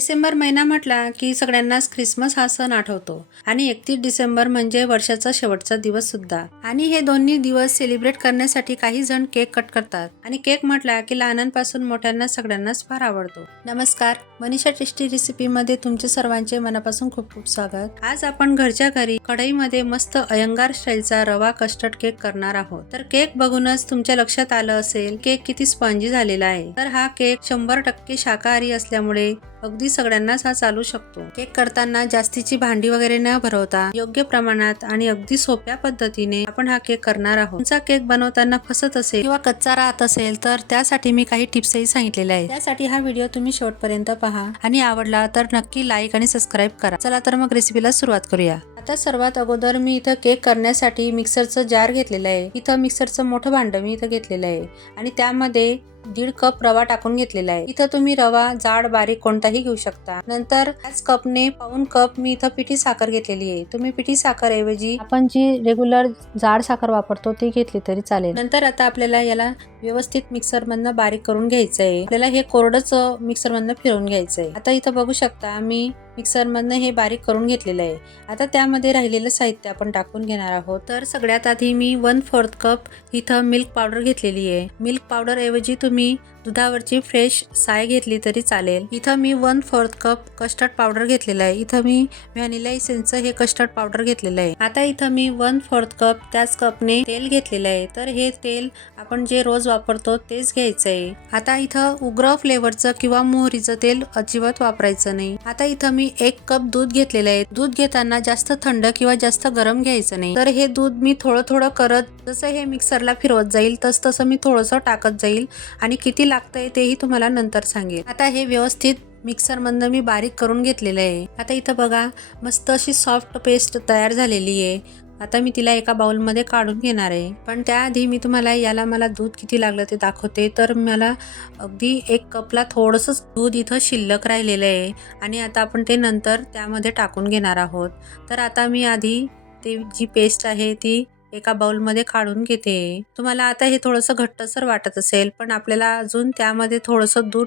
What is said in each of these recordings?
डिसेंबर महिना म्हटला की सगळ्यांनाच ख्रिसमस हा सण आठवतो आणि 31 डिसेंबर म्हणजे वर्षाचा शेवटचा दिवस सुद्धा. आणि हे दोन्ही दिवस सेलिब्रेट करण्यासाठी काही जण केक कट करतात आणि केक म्हटला की लहानांपासून मोठ्यांना सगळ्यांनाच फार आवडतो. नमस्कार, मनीषा टेस्टी रेसिपी मध्ये तुमचे सर्वांचे मनापासून खूप खूप स्वागत. आज आपण घरच्या घरी कढईमध्ये मस्त अयंगार स्टाईलचा रवा कस्टर्ड केक करणार आहोत. तर केक बघूनच तुमच्या लक्षात आलं असेल केक किती स्पंजी झालेला आहे. तर हा केक 100% शाकाहारी असल्यामुळे अगदी सगळ्यांनाच हा चालू शकतो. केक करताना जास्तीची भांडी वगैरे न भरवता योग्य प्रमाणात आणि अगदी सोप्या पद्धतीने आपण हा केक करणार आहोत. तुमचा केक बनवताना फसत असेल किंवा कच्चा राहत असेल तर त्यासाठी मी काही टिप्सही सांगितलेल्या आहेत. त्यासाठी हा व्हिडिओ तुम्ही शेवटपर्यंत पहा आणि आवडला तर नक्की लाईक आणि सबस्क्राईब करा. चला तर मग रेसिपीला सुरुवात करूया. आता सर्वात अगोदर मी इथं केक करण्यासाठी मिक्सरचं जार घेतलेलं आहे. इथं मिक्सरचं मोठं भांड मी इथं घेतलेलं आहे आणि त्यामध्ये 1.5 कप रवा टाकून घेतलेला आहे. इथं तुम्ही रवा जाड बारीक कोणताही घेऊ शकता. नंतर त्याच कपने 1/4 कप मी इथं पिठी साखर घेतलेली आहे. तुम्ही पिठी साखर ऐवजी आपण जी रेग्युलर जाड साखर वापरतो ती घेतली तरी चालेल. नंतर आता आपल्याला याला व्यवस्थित मिक्सर मधनं बारीक करून घ्यायचं आहे. आपल्याला हे कोरडच मिक्सर मधनं फिरवून घ्यायचं आहे. आता इथं बघू शकता मी मिक्सर मधनं हे बारीक करून घेतलेलं आहे. आता त्यामध्ये राहिलेलं साहित्य आपण टाकून घेणार आहोत. तर सगळ्यात आधी मी 1/4 कप इथं मिल्क पावडर घेतलेली आहे. मिल्क पावडर ऐवजी तुम्ही दुधावरची फ्रेश साय घेतली तरी चालेल. इथं मी 1/4 कप कस्टर्ड पावडर घेतलेला आहे. इथं मी व्हॅनिला इसेन्सचं हे कस्टर्ड पावडर घेतलेलं आहे. आता इथं मी 1/4 कप त्याच कपने तेल घेतलेलं आहे. तर हे तेल आपण जे रोज वापरतो तेच घ्यायचं आहे. आता इथं उग्र फ्लेवरचं किंवा मोहरीचं तेल अजिबात वापरायचं नाही. आता इथं मी 1 कप दूध घेतलेलं आहे. दूध घेताना जास्त थंड किंवा जास्त गरम घ्यायचं नाही. तर हे दूध मी थोडं थोडं करत जसं हे मिक्सरला फिरवत जाईल तसं मी थोडंसं टाकत जाईल आणि किती लागतंय तेही तुम्हाला नंतर सांगेल. आता हे व्यवस्थित मिक्सर मधनं मी बारीक करून घेतलेलं आहे. आता इथं बघा मस्त अशी सॉफ्ट पेस्ट तयार झालेली आहे. आता मी तिला एका बाउलमध्ये काढून घेणार आहे. पण त्याआधी मी तुम्हाला याला मला दूध किती लागलं ते दाखवते. तर मला अगदी 1 कपला थोडंसंच दूध इथं शिल्लक राहिलेलं आहे आणि आता आपण ते नंतर त्यामध्ये टाकून घेणार आहोत. तर आता मी आधी ते जी पेस्ट आहे ती एका बाउलमध्ये काढून घेते. तुम्हाला आता हे थोडंसं घट्टसर वाटत असेल पण आपल्याला अजून त्यामध्ये थोडंसं दूध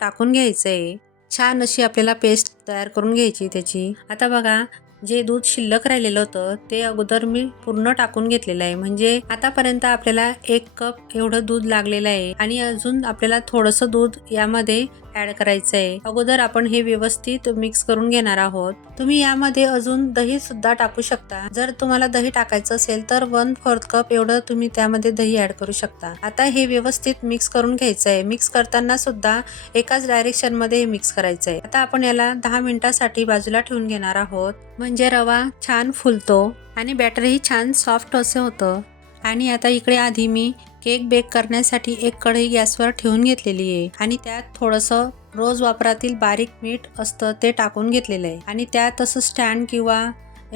टाकून घ्यायचं आहे. छान अशी आपल्याला पेस्ट तयार करून घ्यायची त्याची. आता बघा जे दूध शिल्लक राहिलेलं होतं ते अगोदर मी पूर्ण टाकून घेतलेलं आहे. म्हणजे आतापर्यंत आपल्याला 1 कप एवढं दूध लागलेलं आहे आणि अजून आपल्याला थोडंसं दूध यामध्ये ऍड करायचं आहे. अगोदर आपण हे व्यवस्थित मिक्स करून घेणार आहोत. तुम्ही यामध्ये अजून दही सुद्धा टाकू शकता. जर तुम्हाला दही टाकायचं असेल तर 1/4 कप एवढं तुम्ही त्यामध्ये दही ऍड करू शकता. आता हे व्यवस्थित मिक्स करून घ्यायचं आहे. मिक्स करताना सुद्धा एकाच डायरेक्शन मध्ये हे मिक्स करायचं आहे. आता आपण याला 10 मिनिटांसाठी बाजूला ठेवून घेणार आहोत. म्हणजे रवा छान फुलतो आणि बॅटरही छान सॉफ्ट असं होतं. आणि आता इकडे आधी मी केक बेक करण्यासाठी एक कढई गॅसवर ठेवून घेतलेली आहे आणि त्यात थोडंसं रोज वापरातील बारीक मीठ असतं ते टाकून घेतलेलं आहे आणि त्यात असं स्टँड किंवा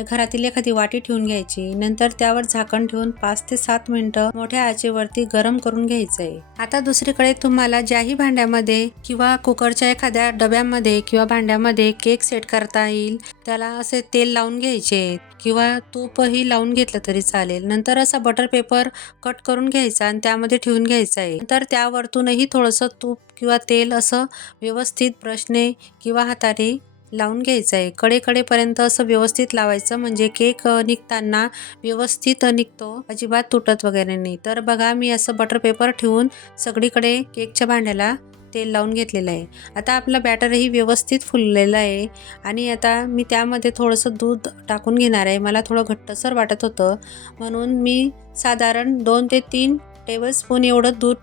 घरातील एखादी वाटी ठेवून घ्यायची. नंतर त्यावर झाकण ठेवून 5 ते 7 मिनिटं मोठ्या आचेवरती गरम करून घ्यायचं आहे. आता दुसरीकडे तुम्हाला ज्याही भांड्यामध्ये किंवा कुकरच्या एखाद्या डब्यामध्ये किंवा भांड्यामध्ये केक सेट करता येईल त्याला असे तेल लावून घ्यायचे किंवा तूपही लावून घेतलं तरी चालेल. नंतर असा बटर पेपर कट करून घ्यायचा आणि त्यामध्ये ठेवून घ्यायचा आहे. नंतर त्यावरतूनही थोडंसं तूप किंवा तेल असं व्यवस्थित ब्रशने किंवा हाताने लावून घ्यायचं आहे. कडेकडेपर्यंत असं व्यवस्थित लावायचं म्हणजे केक निघताना व्यवस्थित निघतो, अजिबात तुटत वगैरे नाही. तर बघा मी असं बटर पेपर ठेवून सगळीकडे केकच्या भांड्याला तेल लावून घेतलेलं आहे. आता आपलं बॅटरही व्यवस्थित फुललेलं आहे आणि आता मी त्यामध्ये थोडंसं दूध टाकून घेणार आहे. मला थोडं घट्टसर वाटत होतं म्हणून मी साधारण 2 ते 3 टेबलस्पून एवढं दूध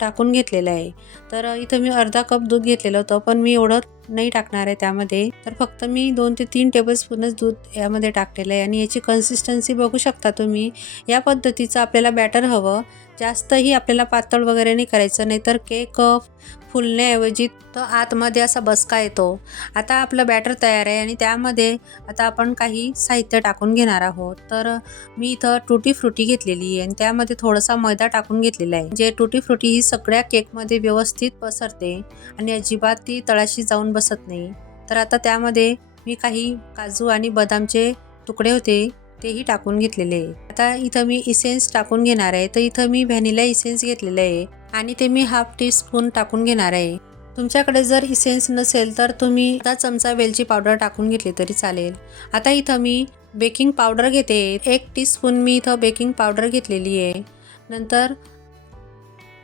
टाकून घेतलेलं आहे. तर इथं मी अर्धा कप दूध घेतलेलं होतं पण मी एवढं नाही टाकणार आहे त्यामध्ये. तर फक्त मी 2 ते 3 टेबलस्पूनच दूध यामध्ये टाकलेलं आहे आणि याची कन्सिस्टन्सी बघू शकता तुम्ही. या पद्धतीचं आपल्याला बॅटर हवं. जास्तही आपल्याला पातळ वगैरे नाही करायचं, नाहीतर केक फुलण्याऐवजी तो आतमध्ये असा बसका येतो. आता आपलं बॅटर तयार आहे आणि त्यामध्ये आता आपण काही साहित्य टाकून घेणार आहोत. तर मी इथं टुटी फ्रुटी घेतलेली आहे आणि त्यामध्ये थोडासा मैदा टाकून घेतलेला आहे. जे टुटी फ्रुटी ही सगळ्या केकमध्ये व्यवस्थित पसरते आणि अजिबात ती तळाशी जाऊन बसत नाही. तर आता त्यामध्ये मी काही काजू आणि बदामचे तुकडे होते तेही टाकून घेतलेले आहे. आता इथं मी इसेन्स टाकून घेणार आहे. तर इथं मी व्हॅनिला इसेन्स घेतलेलं आहे आणि ते मी 1/2 टीस्पून टाकून घेणार आहे. तुमच्याकडे जर इसेन्स नसेल तर तुम्ही अर्धा चमचा वेलची पावडर टाकून घेतली तरी चालेल. आता इथं मी बेकिंग पावडर घेते. 1 टीस्पून मी इथं बेकिंग पावडर घेतलेली आहे. नंतर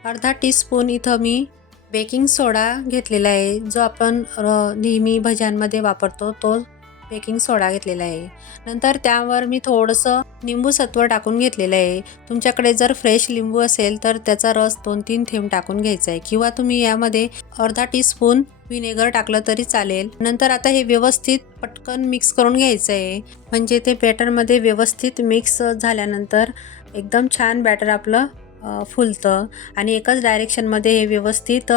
अर्धा टीस्पून इथं मी बेकिंग सोडा घेतलेला आहे, जो आपण नेहमी भज्यांमध्ये वापरतो तो बेकिंग सोडा घेतलेला आहे. नंतर त्यावर मी थोडंसं लिंबू सत्व टाकून घेतलेलं आहे. तुमच्याकडे जर फ्रेश लिंबू असेल तर त्याचा रस 2-3 थेंब टाकून घ्यायचा आहे, किंवा तुम्ही यामध्ये अर्धा टीस्पून व्हिनेगर टाकलं तरी चालेल. नंतर आता हे व्यवस्थित पटकन मिक्स करून घ्यायचं आहे, म्हणजे ते बॅटरमध्ये व्यवस्थित मिक्स झाल्यानंतर एकदम छान बॅटर आपलं फुलतं आणि एकाच डायरेक्शनमध्ये हे व्यवस्थित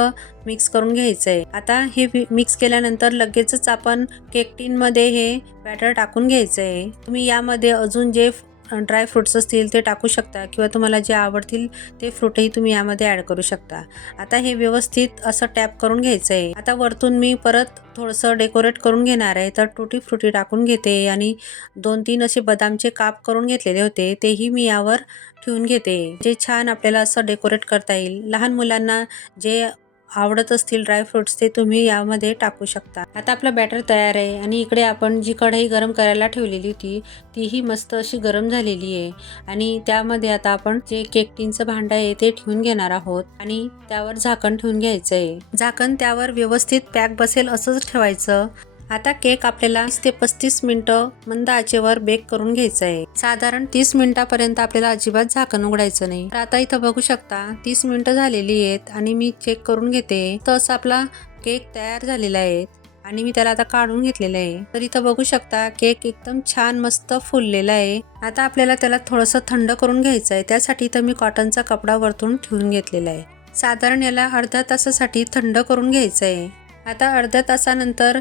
मिक्स करून घ्यायचं आहे. आता हे मिक्स केल्यानंतर लगेचच आपण केक टिनमध्ये हे बॅटर टाकून घ्यायचं आहे. तुम्ही यामध्ये अजून जे ड्राय फ्रूट्स असतील ते टाकू शकता, किंवा तुम्हाला जे आवडतील ते फ्रूटही तुम्ही यामध्ये ॲड करू शकता. आता हे व्यवस्थित असं टॅप करून घ्यायचं आहे. आता वरतून मी परत थोडंसं डेकोरेट करून घेणार आहे, तर टुटी फ्रुटी टाकून घेते आणि 2-3 असे बदामचे काप करून घेतलेले होते, तेही मी यावर ठेवून घेते, जे छान आपल्याला असं डेकोरेट करता येईल. लहान मुलांना जे आवडत असतील ड्रायफ्रुट्स ते तुम्ही यामध्ये टाकू शकता. आता आपलं बॅटर तयार आहे आणि इकडे आपण जी कढई गरम करायला ठेवलेली होती तीही मस्त अशी गरम झालेली आहे आणि त्यामध्ये आता आपण जे केक टिनचं भांडं आहे ते ठेवून घेणार आहोत आणि त्यावर झाकण ठेवून घ्यायचं आहे. झाकण त्यावर व्यवस्थित पॅक बसेल असंच ठेवायचं. आता केक आपल्याला 30 ते 35 मिनिटं मंद आचेवर बेक करून घ्यायचं आहे. साधारण 30 मिनिटापर्यंत आपल्याला अजिबात झाकण उघडायचं नाही. तर आता इथं बघू शकता 30 मिनिटं झालेली आहेत आणि मी चेक करून घेते. तर असं आपला केक तयार झालेला आहे आणि मी त्याला आता काढून घेतलेलं आहे. तर इथं बघू शकता केक एकदम छान मस्त फुललेला आहे. आता आपल्याला त्याला थोडंसं थंड करून घ्यायचं आहे. त्यासाठी इथं मी कॉटनचा कपडा वरतून ठेवून घेतलेला आहे. साधारण याला अर्ध्या तासासाठी थंड करून घ्यायचं आहे. आता अर्ध्या तासानंतर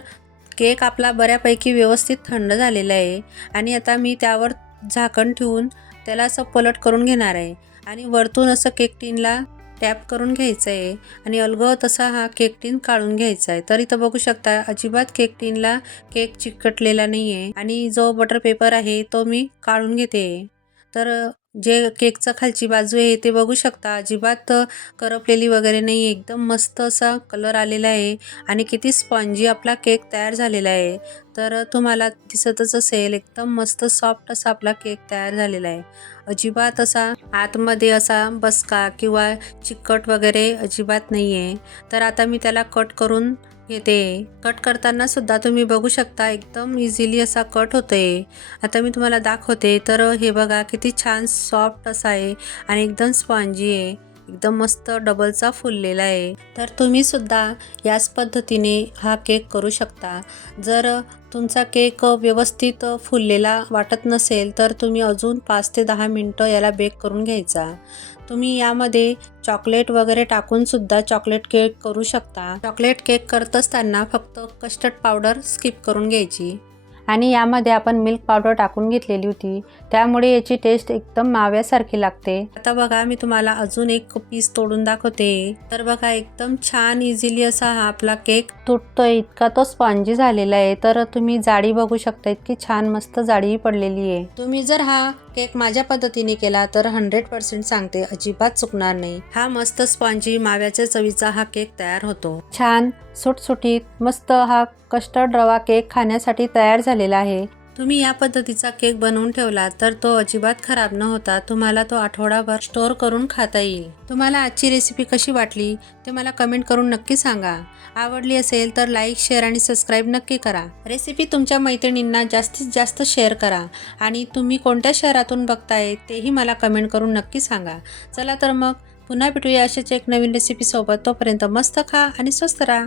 केक आपला बऱ्यापैकी व्यवस्थित थंड झालेला आहे आणि आता मी त्यावर झाकण ठेवून त्याला असं पलट करून घेणार आहे आणि वरतून असं केक टिनला टॅप करून घ्यायचं आहे आणि अलगद असा हा केक टिन काढून घ्यायचा आहे. तर इथं बघू शकता अजिबात केक टिनला केक चिकटलेला नाही आहे आणि जो बटर पेपर आहे तो मी काढून घेते. तर जे केकचं खालची बाजू आहे ते बघू शकता अजिबात करपलेली वगैरे नाही, एकदम मस्त असा कलर आलेला आहे आणि किती स्पॉन्जी आपला केक तयार झालेला आहे. तर तुम्हाला दिसतच असेल एकदम मस्त सॉफ्ट असा आपला केक तयार झालेला आहे. अजिबात असा आतमध्ये असा बसका किंवा चिकट वगैरे अजिबात नाही आहे. तर आता मी त्याला कट करून घेते. कट करताना सुद्धा तुम्ही बघू शकता एकदम इझिली असा कट होतोय. आता मी तुम्हाला दाखवते. तर हे बघा किती छान सॉफ्ट असा आहे आणि एकदम स्पॉन्जी आहे, एकदम मस्त डबलचा फुललेला आहे. तर तुम्ही सुद्धा याच पद्धतीने हा केक करू शकता. जर तुमचा केक व्यवस्थित फुललेला वाटत नसेल तर तुम्ही अजून 5 ते 10 मिनटं याला बेक करून घ्यायचा. तुम्ही यामध्ये चॉकलेट वगैरे टाकून सुद्धा चॉकलेट केक करू शकता. चॉकलेट केक करत असताना फक्त कस्टर्ड पावडर स्किप करून घ्यायची आणि यामध्ये आपण मिल्क पावडर टाकून घेतलेली होती, त्यामुळे याची टेस्ट एकदम माव्यासारखी लागते. आता बघा मी तुम्हाला अजून एक पीस तोडून दाखवते. तर बघा एकदम छान इझिली असा हा आपला केक तुटतोय, इतका तो स्पॉन्जी झालेला आहे. तर तुम्ही जाडी बघू शकता, इतकी छान मस्त जाडी पडलेली आहे. तुम्ही जर हा केक माझ्या पद्धतीने केला तर 100% सांगते अजिबात चुकणार नाही. हा मस्त स्पॉन्जी माव्याच्या चवीचा हा केक तयार होतो. छान सुटसुटीत मस्त हा कस्टर्ड रवा केक खाण्यासाठी तयार झालेला आहे. तुम्ही या पद्धतीचा केक बनवून ठेवला तर तो अजिबात खराब न होता तुम्हाला तो आठवडाभर स्टोअर करून खाता येईल. तुम्हाला आजची रेसिपी कशी वाटली ते मला कमेंट करून नक्की सांगा. आवडली असेल तर लाईक, शेअर आणि सबस्क्राईब नक्की करा. रेसिपी तुमच्या मैत्रिणींना जास्तीत जास्त शेअर करा आणि तुम्ही कोणत्या शहरातून बघताय तेही मला कमेंट करून नक्की सांगा. चला तर मग पुन्हा भेटूया अशाच एक नवीन रेसिपी सोबत. तोपर्यंत मस्त खा आणि स्वस्त राहा.